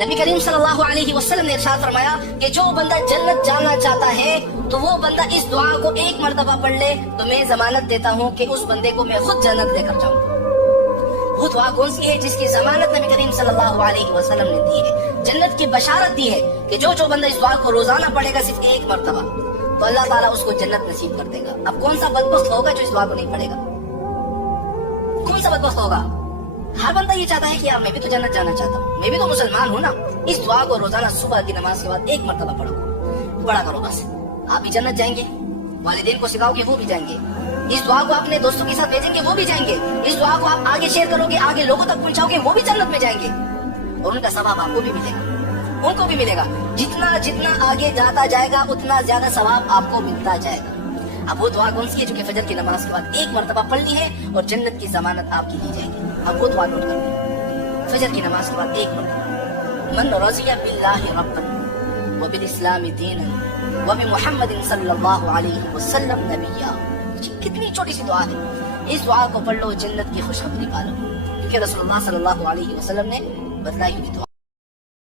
نبی کریم صلی اللہ علیہ وسلم نے ارشاد فرمایا کہ جو بندہ جنت جانا چاہتا ہے تو وہ بندہ اس دعا کو ایک مرتبہ پڑھ لے تو میں ضمانت دیتا ہوں کہ اس بندے کو میں خود جنت لے کر جاؤں. وہ دعا کون سی ہے جس کی ضمانت نبی کریم صلی اللہ علیہ وسلم نے دی ہے, جنت کی بشارت دی ہے کہ جو بندہ اس دعا کو روزانہ پڑھے گا صرف ایک مرتبہ تو اللہ تعالیٰ اس کو جنت نصیب کر دے گا. اب کون سا بدبخت ہوگا جو اس دعا کو نہیں پڑھے گا؟ کون سا بدبخت ہوگا؟ ہر بندہ یہ چاہتا ہے کہ یار میں بھی تو جنت جانا چاہتا ہوں, میں بھی تو مسلمان ہوں نا. اس دعا کو روزانہ صبح کی نماز کے بعد ایک مرتبہ پڑھا کرو بس. آپ بھی جنت جائیں گے, والدین کو سکھاؤ گے وہ بھی جائیں گے, اس دعا کو اپنے دوستوں کے ساتھ بھیجیں گے وہ بھی جائیں گے, اس دعا کو آپ آگے شیئر کرو گے, آگے لوگوں تک پہنچاؤ گے وہ بھی جنت میں جائیں گے, اور ان کا ثواب آپ کو بھی ملے گا, ان کو بھی ملے گا. جتنا آگے جاتا جائے گا اتنا زیادہ ثواب آپ کو ملتا جائے گا. اب وہ دعا کون سی ہے جو کہ فجر کی نماز کے بعد ایک مرتبہ پڑھنی ہے اور جنت کی ضمانت آپ کی دی جائے گی. اب وہ دعا نوٹ کر لیں, فجر کی نماز کے بعد ایک مرتبہ, من رضی باللہ ربا وبالاسلام دینا وبمحمد صلی اللہ علیہ وسلم نبیا. کتنی چھوٹی سی دعا ہے, اس دعا کو پڑھ لو, جنت کی خوشخبری پالو, کیونکہ رسول اللہ صلی اللہ علیہ وسلم نے بتلائی ہوئی دعا.